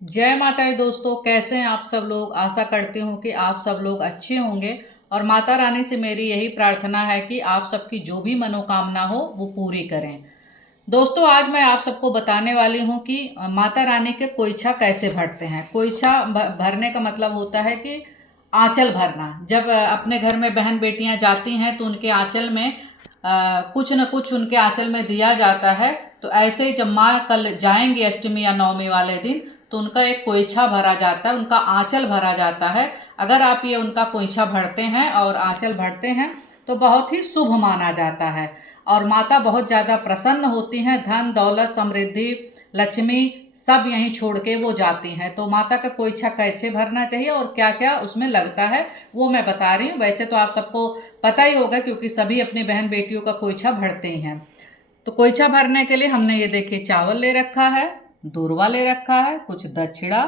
जय माता दी दोस्तों, कैसे हैं आप सब लोग। आशा करती हूँ कि आप सब लोग अच्छे होंगे और माता रानी से मेरी यही प्रार्थना है कि आप सबकी जो भी मनोकामना हो वो पूरी करें। दोस्तों, आज मैं आप सबको बताने वाली हूँ कि माता रानी के कोइछा कैसे भरते हैं। कोइछा भरने का मतलब होता है कि आंचल भरना। जब अपने घर में बहन बेटियां जाती हैं तो उनके आंचल में कुछ न कुछ उनके आंचल में दिया जाता है। तो ऐसे ही जब माँ कल जाएंगी अष्टमी या नवमी वाले दिन तो उनका एक कोइछा भरा जाता है, उनका आंचल भरा जाता है। अगर आप ये उनका कोइछा भरते हैं और आंचल भरते हैं तो बहुत ही शुभ माना जाता है और माता बहुत ज़्यादा प्रसन्न होती हैं। धन दौलत समृद्धि लक्ष्मी सब यहीं छोड़ के वो जाती हैं। तो माता का कोइछा कैसे भरना चाहिए और क्या क्या उसमें लगता है वो मैं बता रही हूँ। वैसे तो आप सबको पता ही होगा क्योंकि सभी अपनी बहन बेटियों का कोइछा भरते ही हैं। तो कोइछा भरने के लिए हमने ये देखिए चावल ले रखा है, दूर्वा ले रखा है, कुछ दक्षिणा,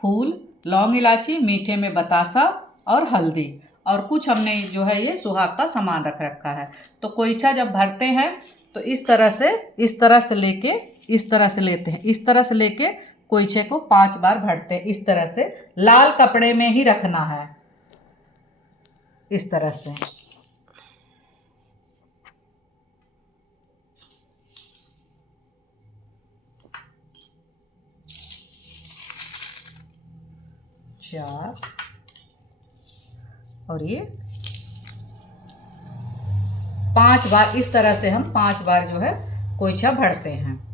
फूल, लौंग इलायची, मीठे में बतासा और हल्दी, और कुछ हमने जो है ये सुहाग का सामान रख रखा है। तो कोइछा जब भरते हैं तो इस तरह से लेके इस तरह से लेते हैं, इस तरह से लेके कोइछे को 5 बार भरते हैं। इस तरह से लाल कपड़े में ही रखना है, इस तरह से। 4 और ये 5 बार, इस तरह से हम 5 बार जो है कोइछा भरते हैं।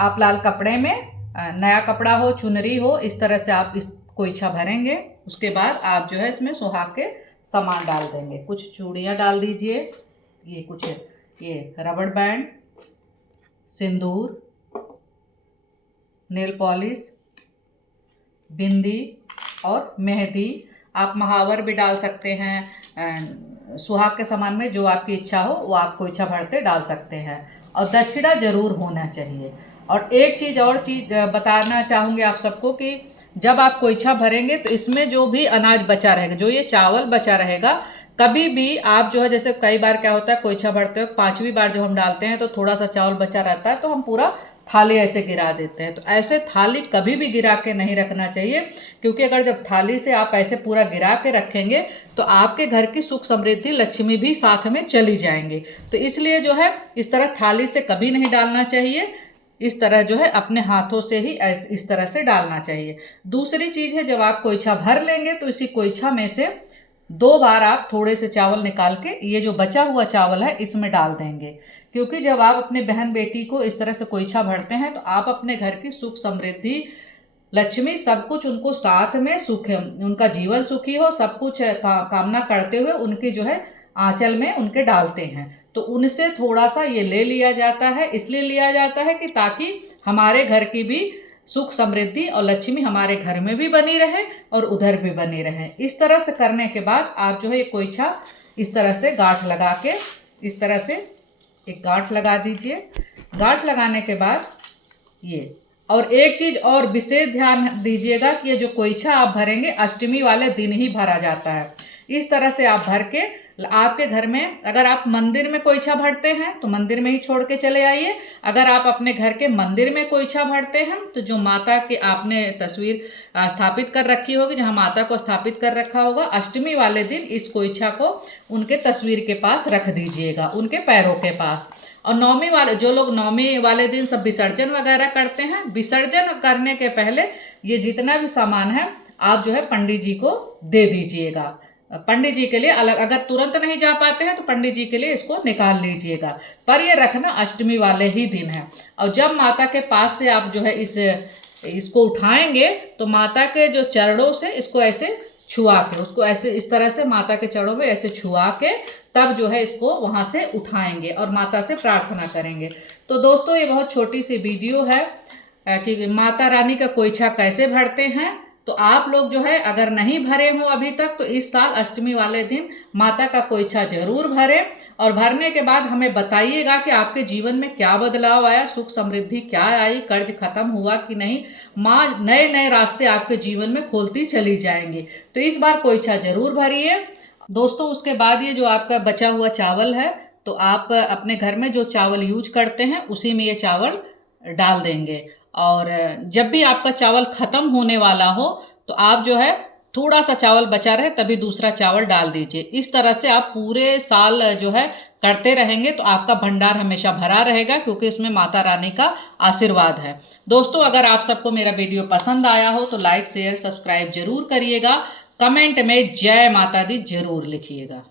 आप लाल कपड़े में, नया कपड़ा हो, चुनरी हो, इस तरह से आप इस कोइछा भरेंगे। उसके बाद आप जो है इसमें सुहाग के सामान डाल देंगे। कुछ चूड़ियाँ डाल दीजिए, ये कुछ ये रबड़ बैंड, सिंदूर, नेल पॉलिश, बिंदी और मेहंदी। आप महावर भी डाल सकते हैं। सुहाग के सामान में जो आपकी इच्छा हो वो आप कोइछा भरते डाल सकते हैं। और दक्षिणा जरूर होना चाहिए। और एक चीज़ बताना चाहूँगी आप सबको कि जब आप कोइछा भरेंगे तो इसमें जो भी अनाज बचा रहेगा, जो ये चावल बचा रहेगा, कभी भी आप जो है, जैसे कई बार क्या होता है कोइछा भरते हो 5वीं बार जब हम डालते हैं तो थोड़ा सा चावल बचा रहता है तो हम पूरा थाली ऐसे गिरा देते हैं। तो ऐसे थाली कभी भी गिरा के नहीं रखना चाहिए, क्योंकि अगर जब थाली से आप ऐसे पूरा गिरा के रखेंगे तो आपके घर की सुख समृद्धि लक्ष्मी भी साथ में चली जाएंगे। तो इसलिए जो है इस तरह थाली से कभी नहीं डालना चाहिए, इस तरह जो है अपने हाथों से ही इस तरह से डालना चाहिए। दूसरी चीज़ है, जब आप कोइछा भर लेंगे तो इसी कोइछा में से 2 बार आप थोड़े से चावल निकाल के ये जो बचा हुआ चावल है इसमें डाल देंगे। क्योंकि जब आप अपने बहन बेटी को इस तरह से कोइछा भरते हैं तो आप अपने घर की सुख समृद्धि लक्ष्मी सब कुछ उनको साथ में सुख, उनका जीवन सुखी हो, सब कुछ कामना करते हुए उनकी जो है आंचल में उनके डालते हैं। तो उनसे थोड़ा सा ये ले लिया जाता है, इसलिए लिया जाता है कि ताकि हमारे घर की भी सुख समृद्धि और लक्ष्मी हमारे घर में भी बनी रहे और उधर भी बनी रहे। इस तरह से करने के बाद आप जो है ये कोइछा इस तरह से गांठ लगा के, इस तरह से एक गांठ लगा दीजिए। गांठ लगाने के बाद ये, और एक चीज़ और विशेष ध्यान दीजिएगा कि ये जो कोइछा आप भरेंगे अष्टमी वाले दिन ही भरा जाता है। इस तरह से आप भर के आपके घर में, अगर आप मंदिर में कोइछा भरते हैं तो मंदिर में ही छोड़ के चले आइए। अगर आप अपने घर के मंदिर में कोइछा भरते हैं तो जो माता की आपने तस्वीर स्थापित कर रखी होगी, जहाँ माता को स्थापित कर रखा होगा, अष्टमी वाले दिन इस कोइछा को उनके तस्वीर के पास रख दीजिएगा, उनके पैरों के पास। और नवमी वाले, जो लोग नवमी वाले दिन सब विसर्जन वगैरह करते हैं, विसर्जन करने के पहले ये जितना भी सामान है आप जो है पंडित जी को दे दीजिएगा। पंडित जी के लिए अलग, अगर तुरंत नहीं जा पाते हैं तो पंडित जी के लिए इसको निकाल लीजिएगा, पर ये रखना अष्टमी वाले ही दिन है। और जब माता के पास से आप जो है इसको उठाएंगे तो माता के जो चरणों से इसको ऐसे छुआ के, उसको ऐसे इस तरह से माता के चरणों में ऐसे छुआ के तब जो है इसको वहाँ से उठाएंगे और माता से प्रार्थना करेंगे। तो दोस्तों, ये बहुत छोटी सी वीडियो है कि माता रानी का कोइछा कैसे भरते हैं। तो आप लोग जो है अगर नहीं भरे हो अभी तक तो इस साल अष्टमी वाले दिन माता का कोइछा जरूर भरें और भरने के बाद हमें बताइएगा कि आपके जीवन में क्या बदलाव आया, सुख समृद्धि क्या आई, कर्ज खत्म हुआ कि नहीं। माँ नए नए रास्ते आपके जीवन में खोलती चली जाएंगी। तो इस बार कोइछा जरूर भरिए दोस्तों। उसके बाद ये जो आपका बचा हुआ चावल है तो आप अपने घर में जो चावल यूज करते हैं उसी में ये चावल डाल देंगे और जब भी आपका चावल ख़त्म होने वाला हो तो आप जो है थोड़ा सा चावल बचा रहे तभी दूसरा चावल डाल दीजिए। इस तरह से आप पूरे साल जो है करते रहेंगे तो आपका भंडार हमेशा भरा रहेगा, क्योंकि इसमें माता रानी का आशीर्वाद है। दोस्तों, अगर आप सबको मेरा वीडियो पसंद आया हो तो लाइक शेयर सब्सक्राइब जरूर करिएगा। कमेंट में जय माता दी जरूर लिखिएगा।